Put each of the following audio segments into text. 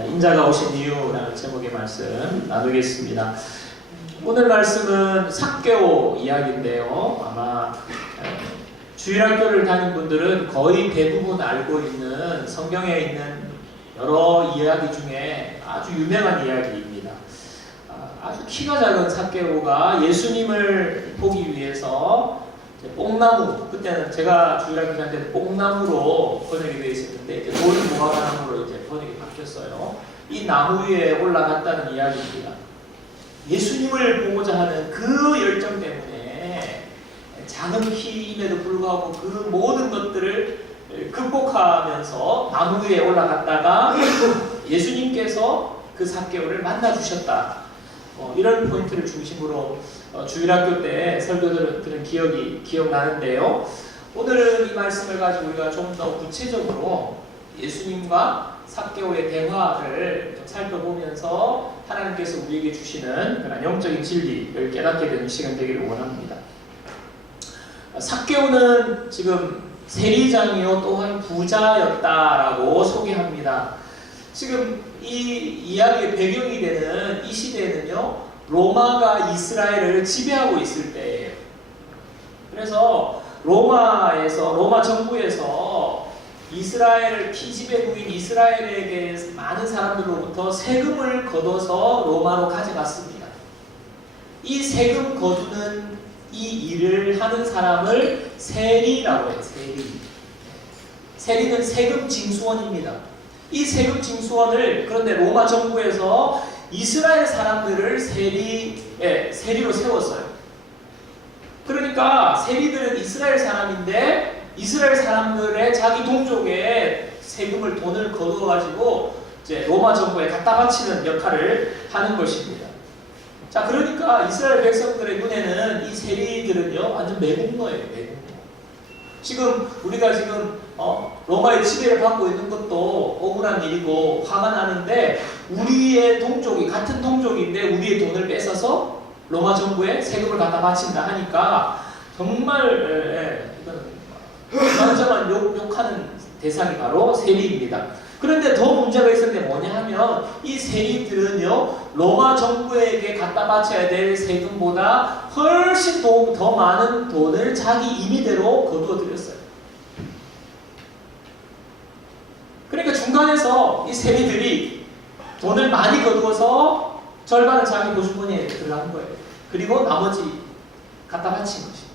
인자가 오신 이유라는 제목의 말씀 나누겠습니다. 오늘 말씀은 삭개오 이야기인데요. 아마 주일학교를 다닌 분들은 거의 대부분 알고 있는 성경에 있는 여러 이야기 중에 아주 유명한 이야기입니다. 아주 키가 작은 삭개오가 예수님을 보기 위해서 뽕나무, 그때는 제가 주일학교 다닐 때 뽕나무로 번역이 되어 있었는데 이제 돌무화과나무로 이제 번역이 바뀌었어요. 이 나무 위에 올라갔다는 이야기입니다. 예수님을 보고자 하는 그 열정 때문에 작은 키임에도 불구하고 그 모든 것들을 극복하면서 나무 위에 올라갔다가 예수님께서 그 삭개오를 만나주셨다. 이런 포인트를 중심으로 주일학교 때 설교 들은 기억나는데요. 오늘은 이 말씀을 가지고 우리가 좀 더 구체적으로 예수님과 삭개오의 대화를 좀 살펴보면서 하나님께서 우리에게 주시는 그런 영적인 진리를 깨닫게 되는 시간 되기를 원합니다. 삭개오는 지금 세리장이요 또한 부자였다라고 소개합니다. 지금 이 이야기의 배경이 되는 이 시대에는요, 로마가 이스라엘을 지배하고 있을 때예요. 그래서 로마 정부에서 이스라엘 피지배국인 이스라엘에게 많은 사람들로부터 세금을 걷어서 로마로 가져갔습니다. 이 세금 거두는 이 일을 하는 사람을 세리라고 해요. 세리는 세금 징수원입니다. 이 세금 징수원을 그런데 로마 정부에서 이스라엘 사람들을 세리로 세웠어요. 그러니까 세리들은 이스라엘 사람인데 이스라엘 사람들의 자기 동족의 돈을 거두어 가지고 이제 로마 정부에 갖다 바치는 역할을 하는 것입니다. 자, 그러니까 이스라엘 백성들의 눈에는 이 세리들은요 완전 매국노예요. 매국노. 지금 우리가 로마의 지배를 받고 있는 것도 억울한 일이고 화가 나는데 우리의 동족이 같은 동족인데 우리의 돈을 뺏어서 로마 정부에 세금을 갖다 바친다 하니까 정말 완전한 욕하는 대상이 바로 세리입니다. 그런데 더 문제가 있었는데 뭐냐 하면 이 세리들은요 로마 정부에게 갖다 바쳐야 될 세금보다 훨씬 더 많은 돈을 자기 임의대로 거두어 들였어요. 그러니까 중간에서 이 세리들이 돈을 많이 거두어서 절반은 자기 보증권에 들어간 거예요. 그리고 나머지 갖다 바친 것입니다.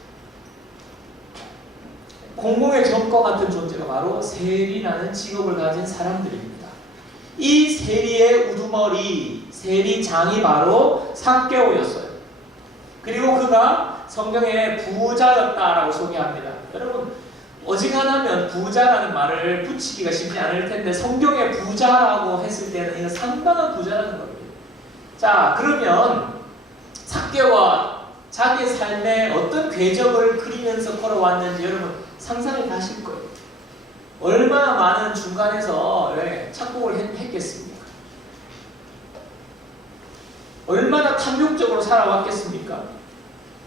공공의 적과 같은 존재가 바로 세리라는 직업을 가진 사람들입니다. 이 세리의 우두머리, 세리장이 바로 삭개오였어요. 그리고 그가 성경에 부자였다라고 소개합니다. 여러분, 어지간하면 부자라는 말을 붙이기가 쉽지 않을 텐데 성경에 부자라고 했을 때는 이거 상당한 부자라는 겁니다. 자, 그러면 삭개오가 자기의 삶에 어떤 궤적을 그리면서 걸어왔는지 여러분 상상이 가실 거예요. 얼마나 많은 중간에서 착복을 했겠습니까? 얼마나 탐욕적으로 살아왔겠습니까?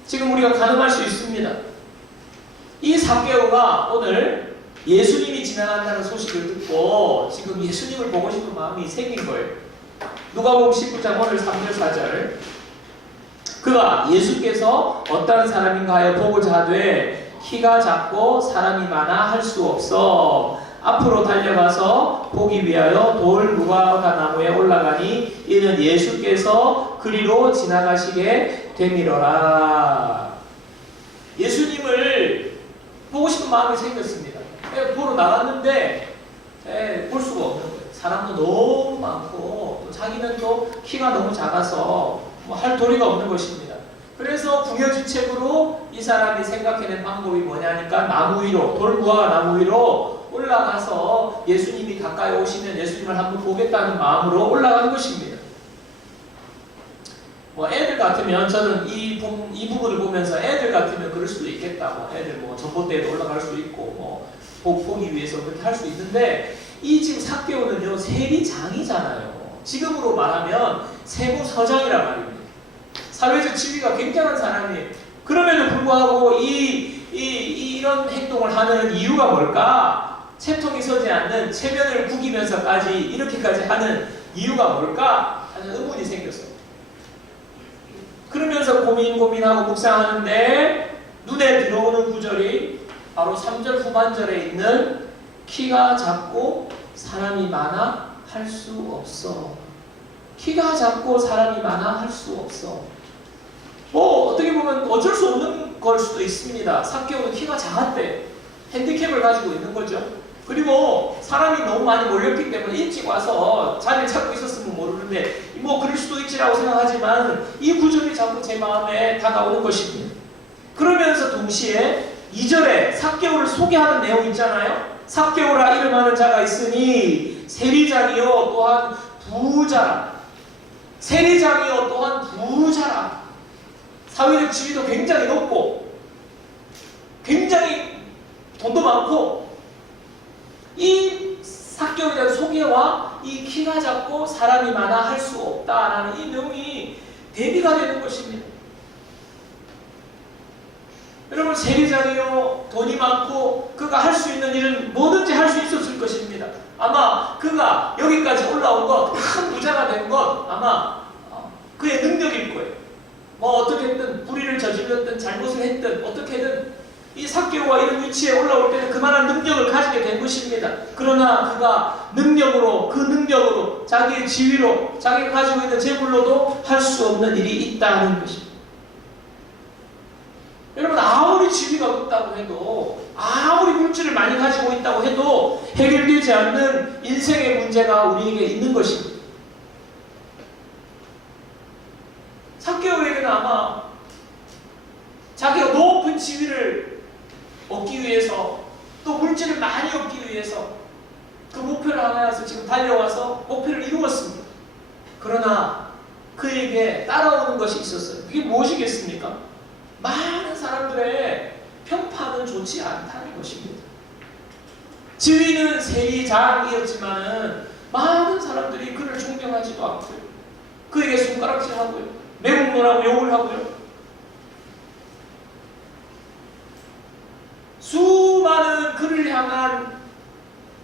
지금 우리가 가늠할 수 있습니다. 이 삭개오가 오늘 예수님이 지나간다는 소식을 듣고 지금 예수님을 보고 싶은 마음이 생긴 거예요. 누가복음 19장 오늘 3절 4절 그가 예수께서 어떠한 사람인가 하여 보고자 하되 키가 작고 사람이 많아 할 수 없어 앞으로 달려가서 보기 위하여 돌 무화과 나무에 올라가니 이는 예수께서 그리로 지나가시게 되미러라. 예수님을 보고 싶은 마음이 생겼습니다. 보러 나갔는데 볼 수가 없는 거예요. 사람도 너무 많고 또 자기는 또 키가 너무 작아서 할 도리가 없는 것입니다. 그래서 궁여지책으로 이 사람이 생각해낸 방법이 뭐냐니까 나무 위로, 돌무화과 나무 위로 올라가서 예수님이 가까이 오시면 예수님을 한번 보겠다는 마음으로 올라간 것입니다. 애들 같으면 저는 이 부분을 보면서 애들 같으면 그럴 수도 있겠다. 애들 전봇대에도 올라갈 수도 있고 보기 위해서 그렇게 할 수 있는데 이 지금 삭개오는요 세리장이잖아요. 지금으로 말하면 세무서장이란 말입니다. 사회적 지위가 굉장한 사람이에요. 그럼에도 불구하고 이런 행동을 하는 이유가 뭘까? 채통이 서지 않는 체면을 구기면서까지 이렇게까지 하는 이유가 뭘까 하는 의문이 생겼어요. 그러면서 고민하고 묵상하는데 눈에 들어오는 구절이 바로 3절 후반절에 있는 키가 작고 사람이 많아 할 수 없어. 키가 작고 사람이 많아 할 수 없어. 뭐 어떻게 보면 어쩔 수 없는 걸 수도 있습니다. 삭개오는 키가 작았대. 핸디캡을 가지고 있는 거죠. 그리고 사람이 너무 많이 몰렸기 때문에 일찍 와서 자리를 찾고 있었으면 모르는데 뭐 그럴 수도 있지라고 생각하지만 이 구절이 자꾸 제 마음에 다가오는 것입니다. 그러면서 동시에 2절에 삭개오를 소개하는 내용 있잖아요. 삭개오라 이름하는 자가 있으니 세리장이요 또한 부자라. 세리장이요 또한 부자라. 사회적 지위도 굉장히 높고 굉장히 돈도 많고 이 삭개오에 대한 소개와 이 키가 작고 사람이 많아 할 수 없다라는 이 내용이 대비가 되는 것입니다. 여러분 세리장이요 돈이 많고 그가 할 수 있는 일은 뭐든지 할 수 있었을 것입니다. 아마 그가 여기까지 올라온 것, 큰 부자가 된 것 아마 그의 능력일 거예요. 뭐 어떻게든 불의를 저질렀든 잘못을 했든 어떻게든 이 삭개오가 이런 위치에 올라올 때는 그만한 능력을 가지게 된 것입니다. 그러나 그가 그 능력으로 자기의 지위로 자기가 가지고 있는 재물로도 할 수 없는 일이 있다는 것입니다. 여러분 아무리 지위가 높다고 해도 아무리 물질을 많이 가지고 있다고 해도 해결되지 않는 인생의 문제가 우리에게 있는 것입니다. 삭개오에게는 아마 자기가 높은 지위를 얻기 위해서 또 물질을 많이 얻기 위해서 그 목표를 향해서 지금 달려와서 목표를 이루었습니다. 그러나 그에게 따라오는 것이 있었어요. 그게 무엇이겠습니까? 많은 사람들의 평판은 좋지 않다는 것입니다. 지위는 세리장이었지만 많은 사람들이 그를 존경하지도 않고요. 그에게 손가락질하고요. 매국노라고 욕을 하고요. 수많은 그를 향한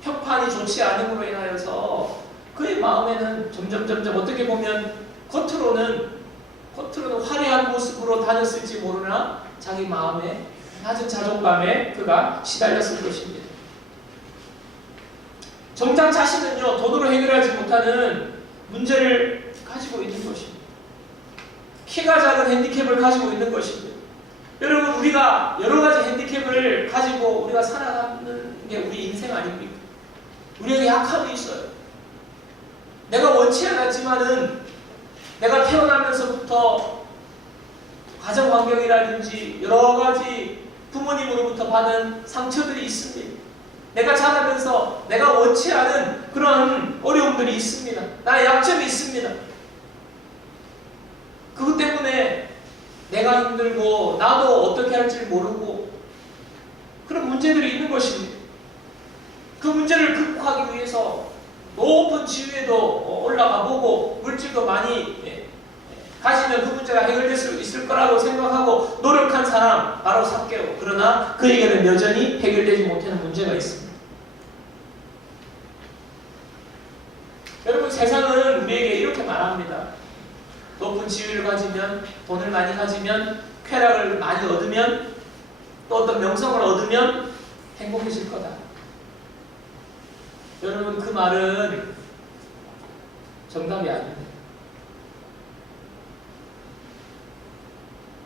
평판이 좋지 않음으로 인하여서 그의 마음에는 점점 어떻게 보면 겉으로는 화려한 모습으로 다녔을지 모르나 자기 마음에 낮은 자존감에 그가 시달렸을 것입니다. 정작 자신은요 돈으로 해결하지 못하는 문제를 가지고 있는 것입니다. 키가 작은 핸디캡을 가지고 있는 것입니다. 여러분 우리가 여러 가지 핸디캡을 가지고 우리가 살아가는 게 우리 인생 아닙니까? 우리에게 약함이 있어요. 내가 원치 않았지만은 내가 태어나면서부터 가정 환경이라든지 여러 가지 부모님으로부터 받은 상처들이 있습니다. 내가 자라면서 내가 원치 않은 그런 어려움들이 있습니다. 나의 약점이 있습니다. 그것 때문에 내가 힘들고 나도 어떻게 할지 모르고 그런 문제들이 있는 것입니다. 그 문제를 극복하기 위해서 높은 지위에도 올라가 보고 물질도 많이 가지면 그 문제가 해결될 수 있을 거라고 생각하고 노력한 사람 바로 삭개오. 그러나 그에게는 여전히 해결되지 못하는 문제가 있습니다. 여러분 세상은 우리에게 이렇게 말합니다. 높은 지위를 가지면 돈을 많이 가지면 쾌락을 많이 얻으면 또 어떤 명성을 얻으면 행복해질 거다. 여러분 그 말은 정답이 아닙니다.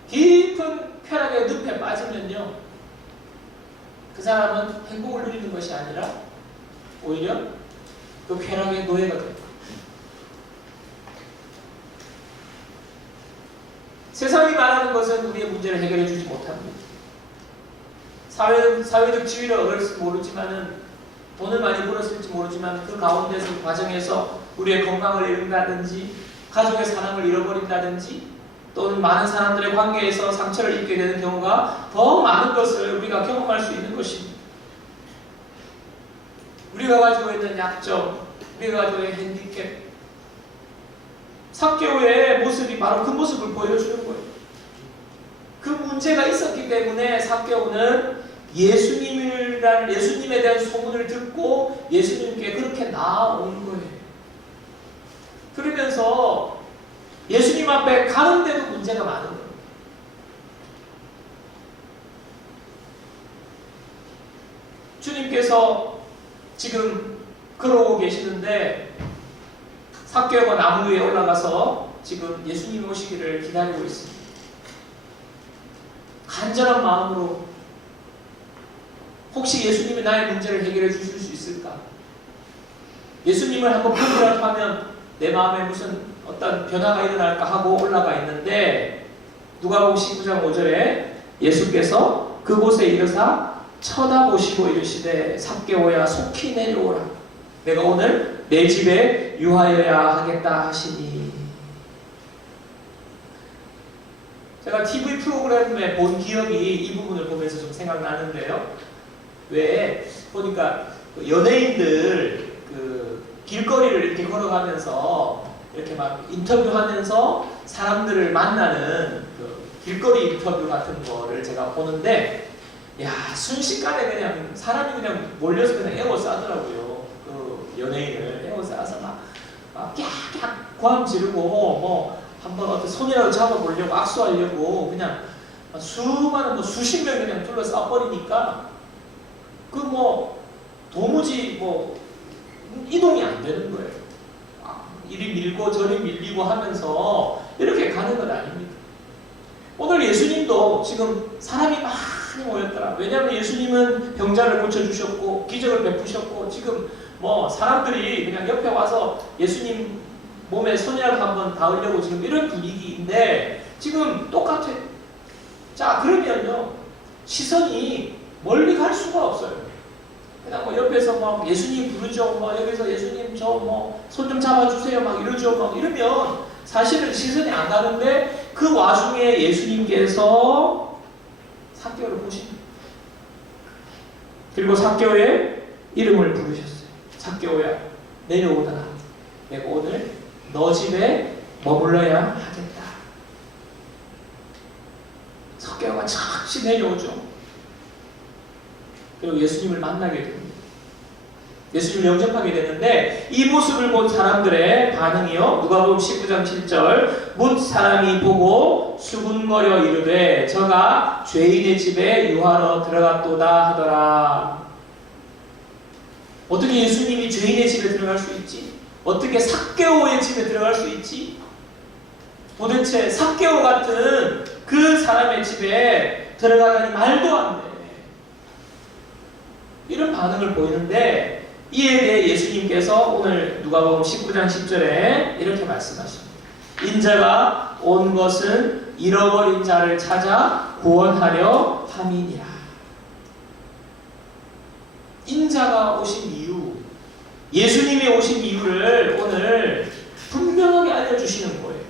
깊은 쾌락의 늪에 빠지면요 그 사람은 행복을 누리는 것이 아니라 오히려 그 쾌락의 노예가 됩니다. 세상이 말하는 것은 우리의 문제를 해결해 주지 못합니다. 사회적 지위를 얻을지 모르지만은 돈을 많이 벌었을지 모르지만 그 가운데서 과정에서 우리의 건강을 잃는다든지 가족의 사랑을 잃어버린다든지 또는 많은 사람들의 관계에서 상처를 입게 되는 경우가 더 많은 것을 우리가 경험할 수 있는 것입니다. 우리가 가지고 있는 약점, 우리가 가지고 있는 핸디캡, 삭개오의 모습이 바로 그 모습을 보여주는 거예요. 그 문제가 있었기 때문에 삭개오는 예수님에 대한 소문을 듣고 예수님께 그렇게 나아온 거예요. 지금 걸어오고 계시는데 삭개오가 나무 위에 올라가서 지금 예수님 오시기를 기다리고 있습니다. 간절한 마음으로 혹시 예수님이 나의 문제를 해결해 주실 수 있을까? 예수님을 한번 보기라도 하면 내 마음에 무슨 어떤 변화가 일어날까 하고 올라가 있는데 누가복음 19장 5절에 예수께서 그곳에 이르사 쳐다보시고 이르시되 삭개오야 속히 내려오라. 내가 오늘 내 집에 유하여야 하겠다 하시니. 제가 TV 프로그램에 본 기억이 이 부분을 보면서 좀 생각나는데요. 왜 보니까 연예인들 그 길거리를 이렇게 걸어가면서 이렇게 막 인터뷰하면서 사람들을 만나는 그 길거리 인터뷰 같은 거를 제가 보는데, 야, 순식간에 그냥 사람이 그냥 몰려서 그냥 에워싸더라고요. 그 연예인을 에워싸서 막 깍깍 고함 지르고 뭐 한번 어떤 손이라도 잡아보려고 악수하려고 그냥 수많은 뭐 수십 명 그냥 둘러싸 버리니까 그 뭐 도무지 뭐 이동이 안 되는 거예요. 이리 밀고 저리 밀리고 하면서 이렇게 가는 건 아닙니다. 오늘 예수님도 지금 사람이 많이 모였더라. 왜냐하면 예수님은 병자를 고쳐주셨고 기적을 베푸셨고 지금 뭐 사람들이 그냥 옆에 와서 예수님 몸에 손이라도 한번 닿으려고 지금 이런 분위기인데 지금 똑같아. 자, 그러면요 시선이 멀리 갈 수가 없어요. 그냥 뭐 옆에서 막 예수님 부르죠. 뭐 여기서 예수님 저 뭐 손 좀 잡아주세요. 막 이러죠. 막 이러면 사실은 시선이 안 가는데 그 와중에 예수님께서 삭개오를 보십니다. 그리고 삭개오의 이름을 부르셨어요. 삭개오야 내려오더라. 내가 오늘 너 집에 머물러야 하겠다. 삭개오가 착시 내려오죠. 그리고 예수님을 만나게 됩니다. 예수님을 영접하게 되는데 이 모습을 본 사람들의 반응이요. 누가복음 19장 7절 뭇 사람이 보고 수군거려 이르되 저가 죄인의 집에 유하러 들어갔도다 하더라. 어떻게 예수님이 죄인의 집에 들어갈 수 있지? 어떻게 삭개오의 집에 들어갈 수 있지? 도대체 삭개오 같은 그 사람의 집에 들어가다니 말도 안 돼. 이런 반응을 보이는데 이에 대해 예수님께서 오늘 누가복음 19장 10절에 이렇게 말씀하십니다. 인자가 온 것은 잃어버린 자를 찾아 구원하려 함이니라. 인자가 오신 이유, 예수님이 오신 이유를 오늘 분명하게 알려주시는 거예요.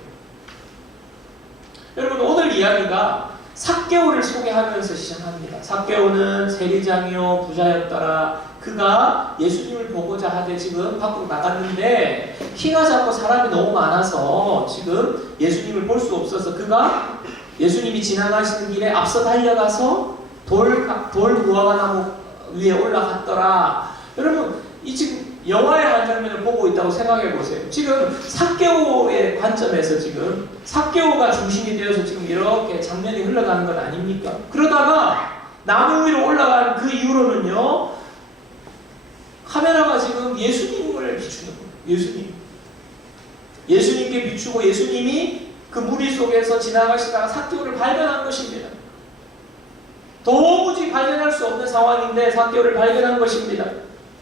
여러분 오늘 이야기가 삭개오를 소개하면서 시작합니다. 삭개오는 세리장이요 부자였더라. 그가 예수님을 보고자 하되 지금 밖으로 나갔는데 키가 작고 사람이 너무 많아서 지금 예수님을 볼 수 없어서 그가 예수님이 지나가시는 길에 앞서 달려가서 돌 무화과 나무 위에 올라갔더라. 여러분 이 지금 영화의 한 장면을 보고 있다고 생각해 보세요. 지금 삭개오의 관점에서 지금 삭개오가 중심이 되어서 지금 이렇게 장면이 흘러가는 건 아닙니까? 그러다가 나무 위로 올라간 그 이후로는요 카메라가 지금 예수님을 비추는 거예요. 예수님께 비추고 예수님이 그 무리 속에서 지나가시다가 삭개오를 발견한 것입니다. 도무지 발견할 수 없는 상황인데 삭개오를 발견한 것입니다.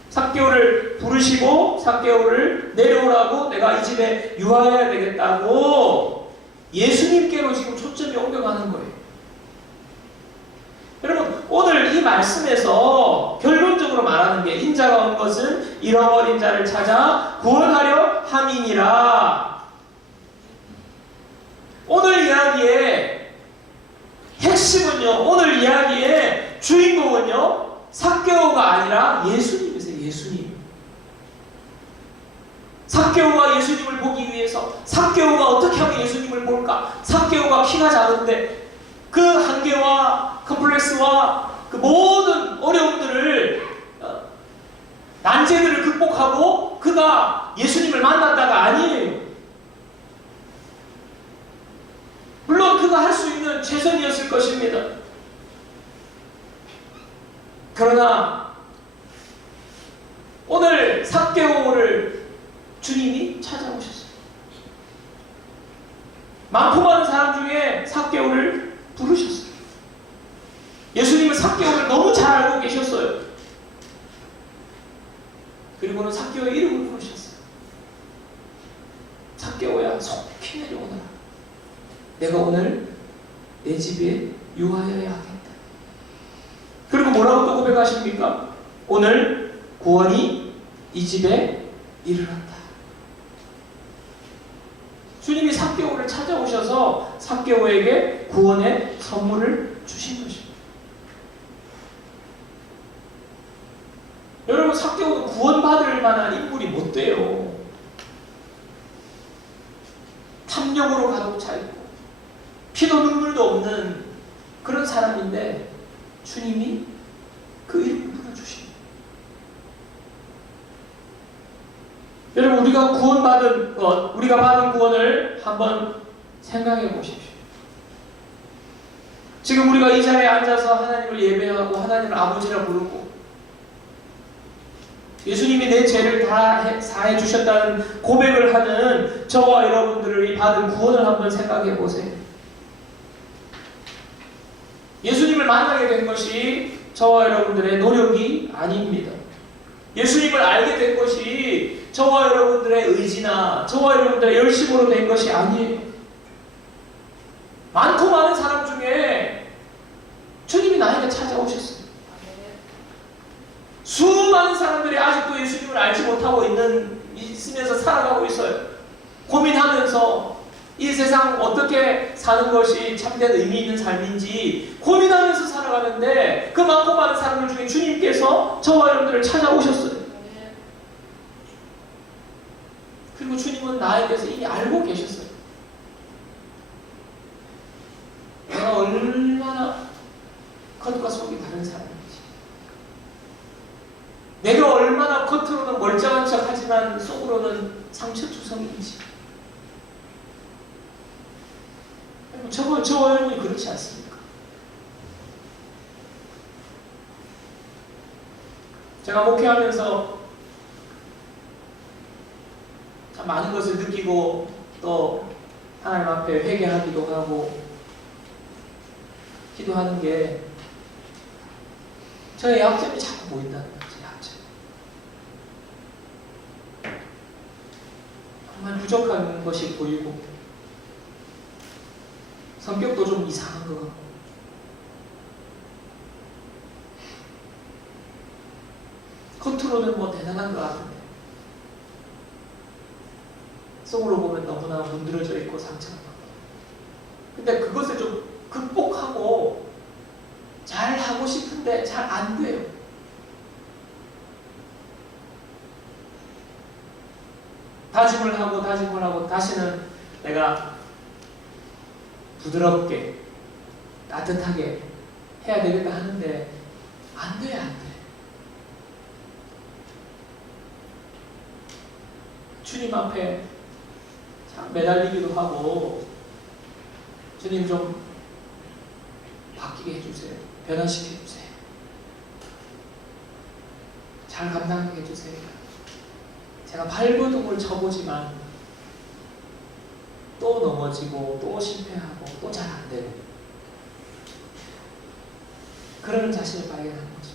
삭개오를 부르시고 삭개오를 내려오라고 내가 이 집에 유하여야 되겠다고 예수님께로 지금 초점이 옮겨가는 거예요. 여러분 오늘 이 말씀에서 결론적으로 말하는 게 인자가 온 것은 잃어버린 자를 찾아 구원하려 함이니라. 오늘 이야기의 핵심은요, 오늘 이야기의 주인공은요 삭개오가 아니라 예수님이세요. 예수님. 삭개오가 예수님을 보기 위해서 삭개오가 어떻게 하면 예수님을 볼까? 삭개오가 키가 작은데 그 한계와 컴플렉스와 그 모든 어려움들을 난제들을 극복하고 그가 예수님을 만났다가 아니에요. 물론 그가 할 수 있는 최선이었을 것입니다. 그러나 주님이 찾아오셨어요. 많고 많은 사람 중에 삭개오를 부르셨어요. 예수님은 삭개오를 너무 잘 알고 계셨어요. 그리고는 삭개오의 이름을 부르셨어요. 삭개오야, 속히 내려오너라. 내가 오늘 내 집에 유하여야 하겠다. 그리고 뭐라고 또 고백하십니까? 오늘 구원이 이 집에 이르렀다. 주님이 삭개오를 찾아오셔서 삭개오에게 구원의 선물을 주신 것입니다. 여러분, 삭개오는 구원받을 만한 인물이 못 돼요. 탐욕으로 가득 차 있고 피도 눈물도 없는 그런 사람인데 주님이 그 이름을 불러주십니다. 여러분, 우리가 구원받은 것, 우리가 받은 구원을 한번 생각해 보십시오. 지금 우리가 이 자리에 앉아서 하나님을 예배하고 하나님을 아버지라 부르고 예수님이 내 죄를 다 사해 주셨다는 고백을 하는 저와 여러분들이 받은 구원을 한번 생각해 보세요. 예수님을 만나게 된 것이 저와 여러분들의 노력이 아닙니다. 예수님을 알게 된 것이 저와 여러분들의 의지나 저와 여러분들의 열심으로 된 것이 아니에요. 많고 많은 사람 중에 주님이 나에게 찾아오셨어요. 수많은 사람들이 아직도 예수님을 알지 못하고 있으면서 살아가고 있어요. 고민하면서 이 세상 어떻게 사는 것이 참된 의미 있는 삶인지 고민하면서 살아가는데 그 많고 많은 사람들 중에 주님께서 저와 여러분들을 찾아오셨어요. 그리고 주님은 나에 대해서 이미 알고 계셨어요. 내가 얼마나 겉과 속이 다른 사람인지, 내가 얼마나 겉으로는 멀쩡한 척 하지만 속으로는 상처투성인지. 저와 여러분이 그렇지 않습니까? 제가 목회하면서 참 많은 것을 느끼고 또 하나님 앞에 회개하기도 하고 기도하는 게 저의 약점이 자꾸 보인다는 거죠. 약점. 정말 부족한 것이 보이고 성격도 좀 이상한 것 같고 겉으로는 뭐 대단한 것 같은데 속으로 보면 너무나 문드러져 있고 상처가 받고. 근데 그것을 좀 극복하고 잘 하고 싶은데 잘 안 돼요. 다짐을 하고 다시는 내가 부드럽게 따뜻하게 해야 되겠다 하는데 안 돼. 주님 앞에 참 매달리기도 하고 주님 좀 바뀌게 해주세요. 변화시켜 주세요. 잘 감당하게 해주세요. 제가 발버둥을 쳐보지만 또 넘어지고 또 실패하고 또 잘 안 되고 그러는 자신을 발견하는 거죠.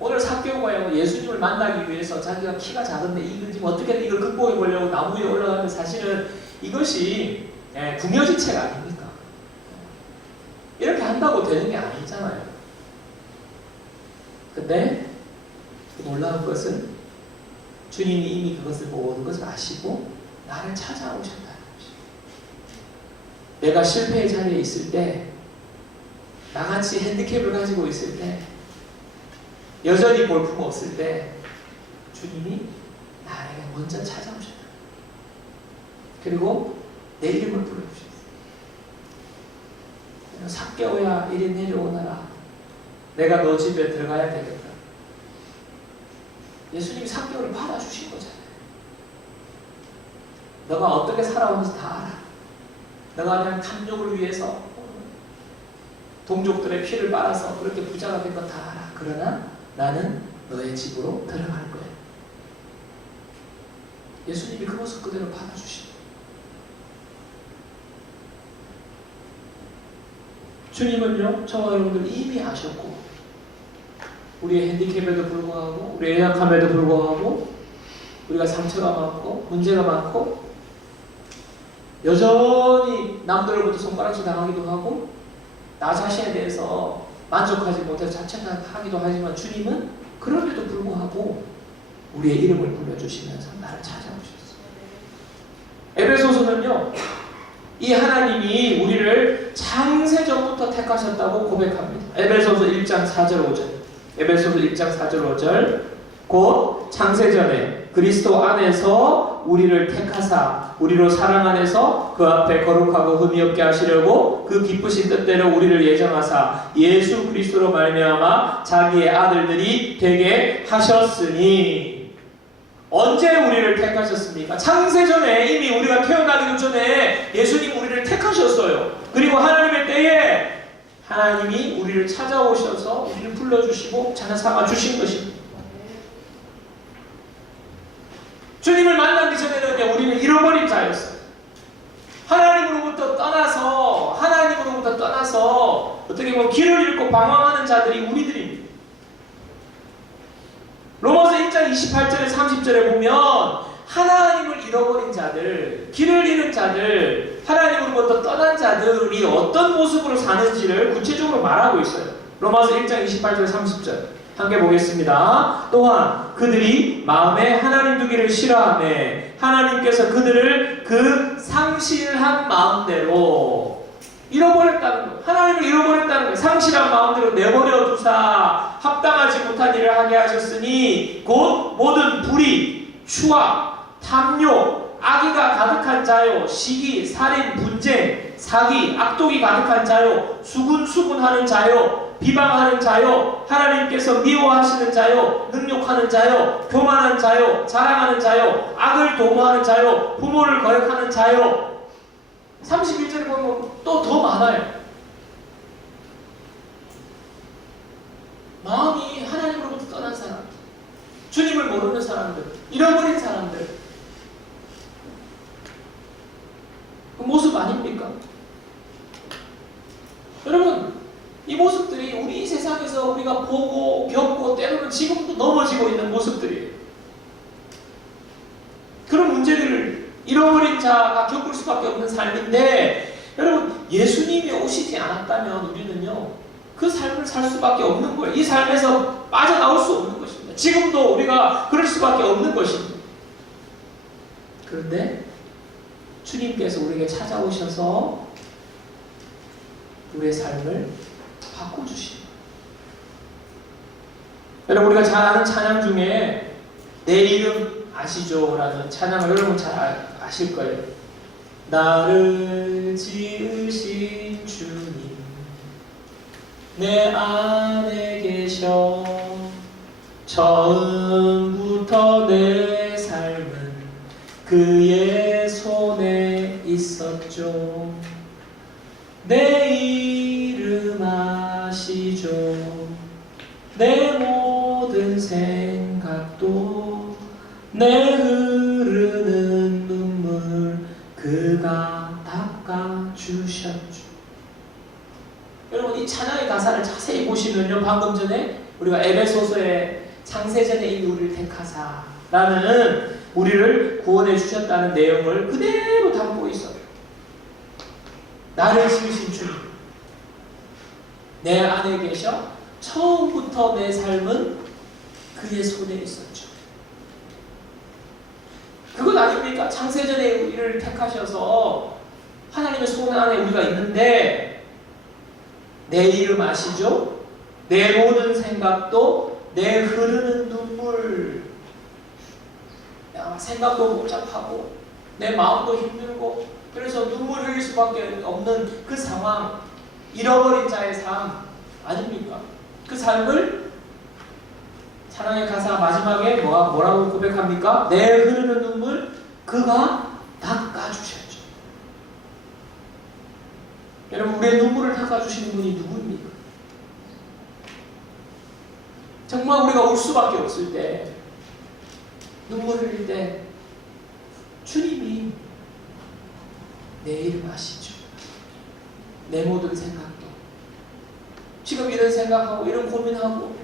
오늘 삭개오가 예수님을 만나기 위해서 자기가 키가 작은데 이걸 지금 어떻게든 이걸 극복해 보려고 나무 위에 올라가는데 사실은 이것이 궁여지체가 아닙니까? 이렇게 한다고 되는 게 아니잖아요. 근데 놀라운 것은 주님이 이미 그것을 모든 것을 아시고 나를 찾아오셨다는 것이죠. 내가 실패의 자리에 있을 때, 나같이 핸디캡을 가지고 있을 때, 여전히 볼품 없을 때 주님이 나에게 먼저 찾아오셨다. 그리고 내 이름을 불러주셨어요. 삭개오야 이리 내려오너라. 내가 너 집에 들어가야 되겠다. 예수님이 삭개오를 받아주신 거잖아요. 너가 어떻게 살아오는지 다 알아. 너가 그냥 탐욕을 위해서 동족들의 피를 빨아서 그렇게 부자가 된 건 다 알아. 그러나 나는 너의 집으로 들어갈 거야. 예수님이 그 모습 그대로 받아주십니다. 주님은요, 저와 여러분들 이미 아셨고, 우리의 핸디캡에도 불구하고, 우리의 연약함에도 불구하고, 우리가 상처가 많고, 문제가 많고, 여전히 남들로부터 손가락질 당하기도 하고, 나 자신에 대해서 만족하지 못해서 자책하기도 하지만 주님은 그럼에도 불구하고 우리의 이름을 불러주시면서 나를 찾아오셨어요. 에베소서는요, 이 하나님이 우리를 창세전부터 택하셨다고 고백합니다. 에베소서 1장 4절 5절. 에베소서 1장 4절 5절. 곧 창세전에 그리스도 안에서 우리를 택하사 우리로 사랑 안에서 그 앞에 거룩하고 흠이 없게 하시려고 그 기쁘신 뜻대로 우리를 예정하사 예수 그리스도로 말미암아 자기의 아들들이 되게 하셨으니. 언제 우리를 택하셨습니까? 창세전에 이미 우리가 태어나기도 전에 예수님 우리를 택하셨어요. 그리고 하나님의 때에 하나님이 우리를 찾아오셔서 우리를 불러주시고 찾아삼아 주신 것입니다. 주님을 만나기 전에는 우리는 잃어버린 자였어요. 하나님으로부터 떠나서 어떻게 보면 길을 잃고 방황하는 자들이 우리들입니다. 로마서 1장 28절에 30절에 보면 하나님을 잃어버린 자들, 길을 잃은 자들, 하나님으로부터 떠난 자들이 어떤 모습으로 사는지를 구체적으로 말하고 있어요. 로마서 1장 28절 30절 함께 보겠습니다. 또한 그들이 마음에 하나님 두기를 싫어하며 하나님께서 그들을 그 상실한 마음대로 잃어버렸다는 것, 하나님을 잃어버렸다는 것, 상실한 마음대로 내버려 두사 합당하지 못한 일을 하게 하셨으니 곧 모든 불의, 추악, 탐욕, 악의가 가득한 자요, 시기, 살인, 분쟁, 사기, 악독이 가득한 자요, 수군수군하는 자요, 비방하는 자요, 하나님께서 미워하시는 자요, 능욕하는 자요, 교만한 자요, 자랑하는 자요, 악을 도모하는 자요, 부모를 거역하는 자요. 31절에 보면 또 더 많아요. 마음이 하나님으로부터 떠난 사람, 주님을 모르는 사람들, 잃어버린 사람들, 그 모습 아닙니까? 여러분, 이 모습들이 우리 세상에서 우리가 보고 겪고 때로는 지금도 넘어지고 있는 모습들이에요. 그런 문제들을 잃어버린 자가 겪을 수밖에 없는 삶인데, 여러분, 예수님이 오시지 않았다면 우리는요 그 삶을 살 수밖에 없는 거예요. 이 삶에서 빠져나올 수 없는 것입니다. 지금도 우리가 그럴 수밖에 없는 것입니다. 그런데 주님께서 우리에게 찾아오셔서 우리의 삶을 바꿔주십니다. 여러분, 우리가 잘 아는 찬양 중에 내 이름 아시죠? 라는 찬양을 여러분 잘 아실 거예요. 나를 지으신 주님 내 안에 계셔 처음부터 내 삶은 그의 손에 있었죠. 내 이름 아시죠? 내 모든 생각도 내 흐르는 눈물 그가 닦아주셨죠. 여러분, 이 찬양의 가사를 자세히 보시면요, 방금 전에 우리가 에베소서의 창세전에 이미 우리를 택하사라는 우리를 구원해 주셨다는 내용을 그대로 담고 있어요. 나를 지으신 주님 내 안에 계셔 처음부터 내 삶은 그의 손에 있었죠. 그건 아닙니까? 창세전에 우리를 택하셔서 하나님의 손 안에 우리가 있는데 내 이름 아시죠? 내 모든 생각도 내 흐르는 눈물, 생각도 복잡하고 내 마음도 힘들고 그래서 눈물 흘릴 수밖에 없는 그 상황, 잃어버린 자의 삶 아닙니까? 그 삶을 찬양의 가사 마지막에 뭐라고 고백합니까? 내 흐르는 눈물 그가 닦아주셨죠. 여러분, 우리의 눈물을 닦아주시는 분이 누구입니까? 정말 우리가 울 수밖에 없을 때, 눈물 흘릴 때 내일을 아시죠. 내 모든 생각도 지금 이런 생각하고 이런 고민하고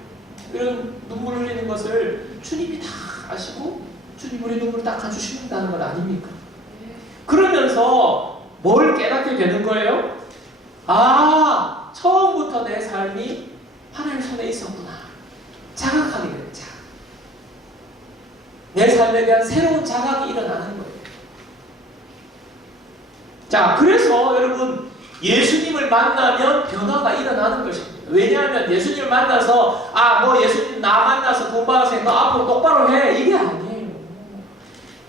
이런 눈물 흘리는 것을 주님이 다 아시고 주님 우리 눈물을 닦아주신다는 것 아닙니까? 그러면서 뭘 깨닫게 되는 거예요? 아, 처음부터 내 삶이 하나님 손에 있었구나. 자각하게 되는 자각. 내 삶에 대한 새로운 자각이 일어나는 거예요. 자, 그래서 여러분 예수님을 만나면 변화가 일어나는 것입니다. 왜냐하면 예수님을 만나서 예수님 나 만나서 돈 받아서 너 앞으로 똑바로 해. 이게 아니에요.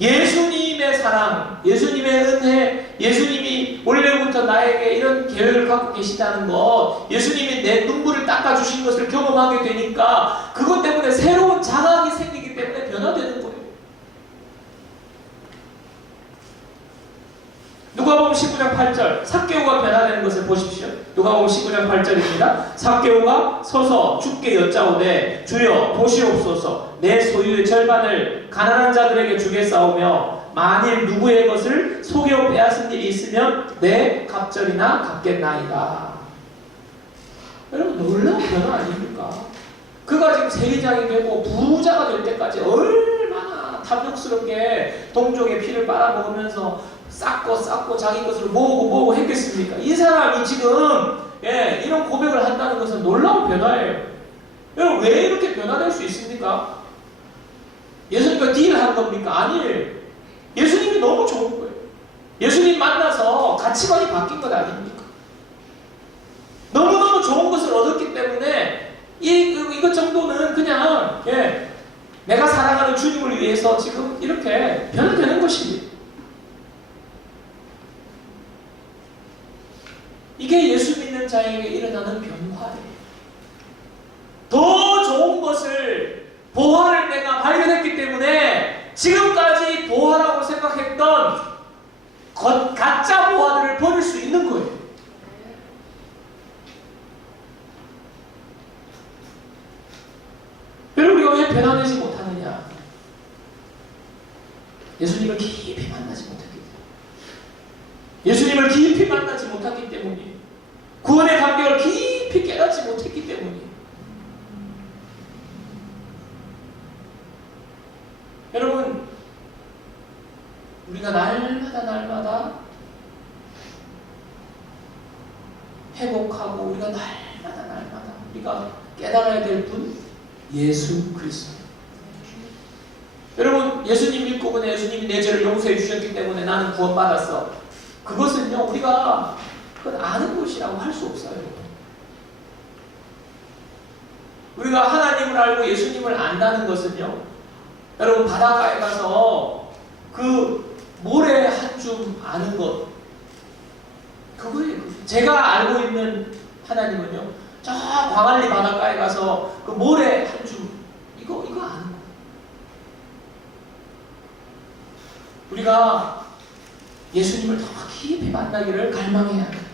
예수님의 사랑, 예수님의 은혜, 예수님이 원래부터 나에게 이런 계획을 갖고 계시다는 것, 예수님이 내 눈물을 닦아주신 것을 경험하게 되니까 그것 때문에 새로운 자각이 생기기 때문에 변화되는 거예요. 누가복음 19장 8절 삭개오가 변화되는 것을 보십시오. 누가복음 19장 8절입니다. 삭개오가 서서 주께 여짜오되 주여 보시옵소서 내 소유의 절반을 가난한 자들에게 주겠사오며 만일 누구의 것을 속여 빼앗은 일이 있으면 내 갑절이나 갚겠나이다. 여러분 놀라운 변화 아닙니까? 그가 지금 세리장이 되고 부자가 될 때까지 얼마나 탐욕스럽게 동족의 피를 빨아먹으면서 쌓고 자기 것으로 모으고 했겠습니까? 이 사람이 지금 이런 고백을 한다는 것은 놀라운 변화예요. 여러분 왜 이렇게 변화될 수 있습니까? 예수님과 딜한 겁니까? 아니에요. 예수님이 너무 좋은 거예요. 예수님 만나서 가치관이 바뀐 것 아닙니까? 너무너무 좋은 것을 얻었기 때문에 이것 정도는 그냥 내가 사랑하는 주님을 위해서 지금 이렇게 변화되는 것입니다. 이게 예수 믿는 자에게 일어나는 변화예요. 더 좋은 것을 보화를 내가 발견했기 때문에 지금까지 보화라고 생각했던 가짜 보화들을 버릴 수 있는 거예요. 여러분 우리가 왜 변화되지 못하느냐? 예수님을 깊이 만나지 못했기 때문에, 예수님을 깊이 만나지 못했기 때문에, 구원의 감격을 깊이 깨닫지 못했기 때문에. 여러분 우리가 날마다 회복하고 우리가 날마다 우리가 깨달아야 될 분 예수 그리스도. 여러분 예수님 믿고 그냥 예수님이 내 죄를 용서해 주셨기 때문에 나는 구원받았어. 그것은요 우리가 그건 아는 것이라고 할 수 없어요. 우리가 하나님을 알고 예수님을 안다는 것은요, 여러분 바닷가에 가서 그 모래 한 줌 아는 것, 그거예요. 제가 알고 있는 하나님은요, 저 광안리 바닷가에 가서 그 모래 한 줌 이거 아는 거. 우리가 예수님을 더 깊이 만나기를 갈망해야 합니다.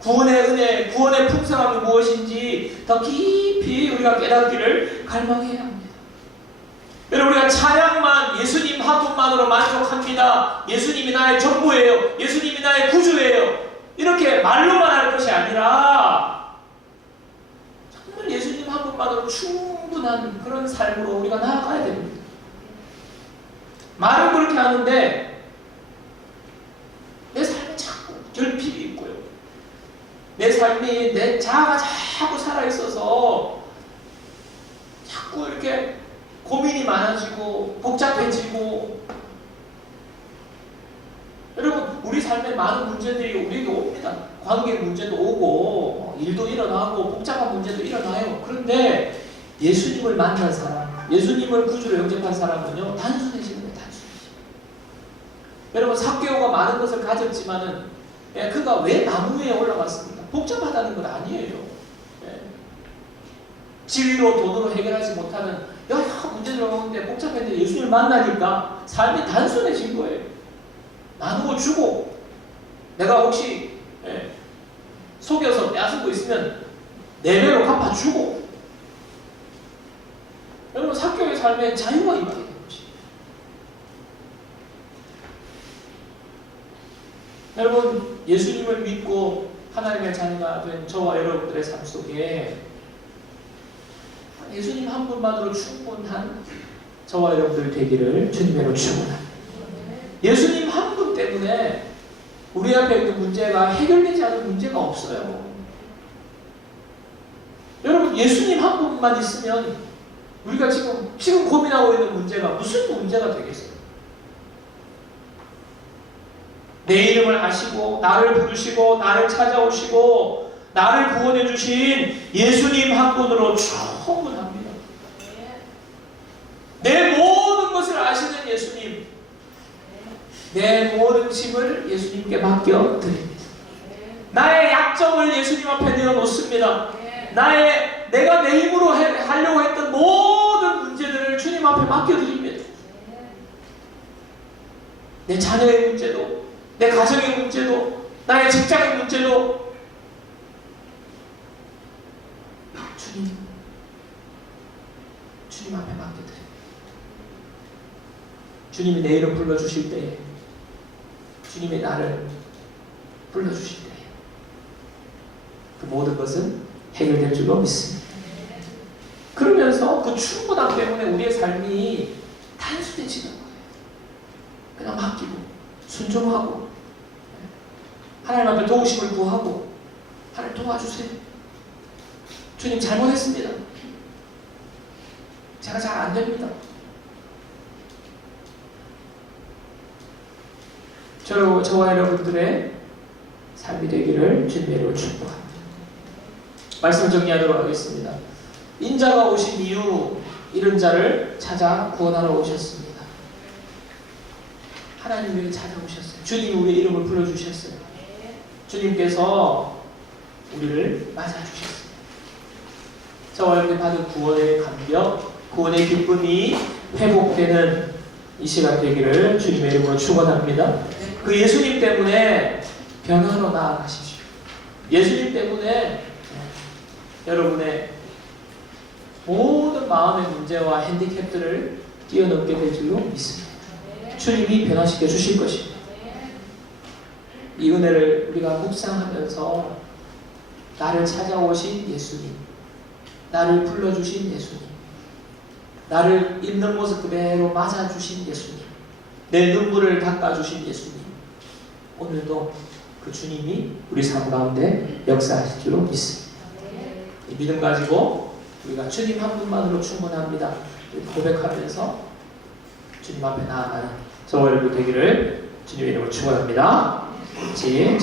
구원의 은혜, 구원의 풍성함이 무엇인지 더 깊이 우리가 깨닫기를 갈망해야 합니다. 여러분 우리가 찬양만 예수님 한 분만으로 만족합니다. 예수님이 나의 전부예요. 예수님이 나의 구주예요. 이렇게 말로만 할 것이 아니라 정말 예수님 한 분만으로 충분한 그런 삶으로 우리가 나아가야 됩니다. 말은 그렇게 하는데 내 삶에 자꾸 결핍이 있고요. 내 삶이 내 자아가 자꾸 살아있어서 자꾸 이렇게 고민이 많아지고 복잡해지고. 여러분 우리 삶에 많은 문제들이 우리에게 옵니다. 관계 문제도 오고 일도 일어나고 복잡한 문제도 일어나요. 그런데 예수님을 만난 사람, 예수님을 구주로 영접한 사람은요 단순해지는 거예요. 단순해지는. 여러분 삭개오가 많은 것을 가졌지만은 그가 왜 나무 위에 올라갔습니까? 복잡하다는 건 아니에요. 지위로 돈으로 해결하지 못하는 여러 문제들 오는데 복잡했는데 예수님을 만나니까 삶이 단순해진 거예요. 나누고 주고, 내가 혹시 속여서 빼앗고 있으면 4배로 갚아주고. 여러분 삭개오의 삶에 자유가 임하게 된 것입니다. 여러분, 예수님을 믿고 하나님의 자녀가 된 저와 여러분들의 삶 속에 예수님 한 분만으로 충분한 저와 여러분들 되기를 주님으로 축원합니다. 예수님 한 분 때문에 우리 앞에 있는 문제가 해결되지 않은 문제가 없어요. 여러분, 예수님 한 분만 있으면 우리가 지금 고민하고 있는 문제가 무슨 문제가 되겠어요? 내 이름을 아시고 나를 부르시고 나를 찾아오시고 나를 구원해 주신 예수님 한 분으로 충분합니다. 내 모든 것을 아시는 예수님, 내 모든 짐을 예수님께 맡겨드립니다. 나의 약점을 예수님 앞에 내어놓습니다. 내가 내 힘으로 하려고 했던 모든 문제들을 주님 앞에 맡겨드립니다. 내 자녀의 문제도, 내 가정의 문제도, 나의 직장의 문제도 주님 앞에 맡겨드립니다. 주님이 내 이름 불러주실 때에, 주님이 나를 불러주실 때에 그 모든 것은 해결될 줄로 믿습니다. 그러면서 그 충분함 때문에 우리의 삶이 단순해지는 거예요. 그냥 맡기고 순종하고 하나님 앞에 도우심을 구하고 하나님 도와주세요. 주님 잘못했습니다. 제가 잘 안 됩니다. 저와 여러분들의 삶이 되기를 주님의 이름으로 축복합니다. 말씀을 정리하도록 하겠습니다. 인자가 오신 이유, 이른 자를 찾아 구원하러 오셨습니다. 하나님 우리를 찾아오셨어요. 주님이 우리의 이름을 불러주셨어요. 주님께서 우리를 맞아주셨어요. 저와 여러분이 받은 구원의 감격, 구원의 기쁨이 회복되는 이 시간 되기를 주님의 이름으로 축원합니다. 그 예수님 때문에 변화로 나아가십시오. 예수님 때문에 여러분의 모든 마음의 문제와 핸디캡들을 뛰어넘게 될 줄로 믿습니다. 주님이 변화시켜 주실 것입니다. 이 은혜를 우리가 묵상하면서 나를 찾아오신 예수님, 나를 불러주신 예수님, 나를 있는 모습 그대로 맞아주신 예수님, 내 눈물을 닦아주신 예수님, 오늘도 그 주님이 우리 삶 가운데 역사하실 줄로 믿습니다. 이 믿음 가지고 우리가 주님 한 분만으로 충분합니다. 고백하면서 주님 앞에 나아가는 저와 여러분 되기를 주님의 이름으로 축원합니다. 같이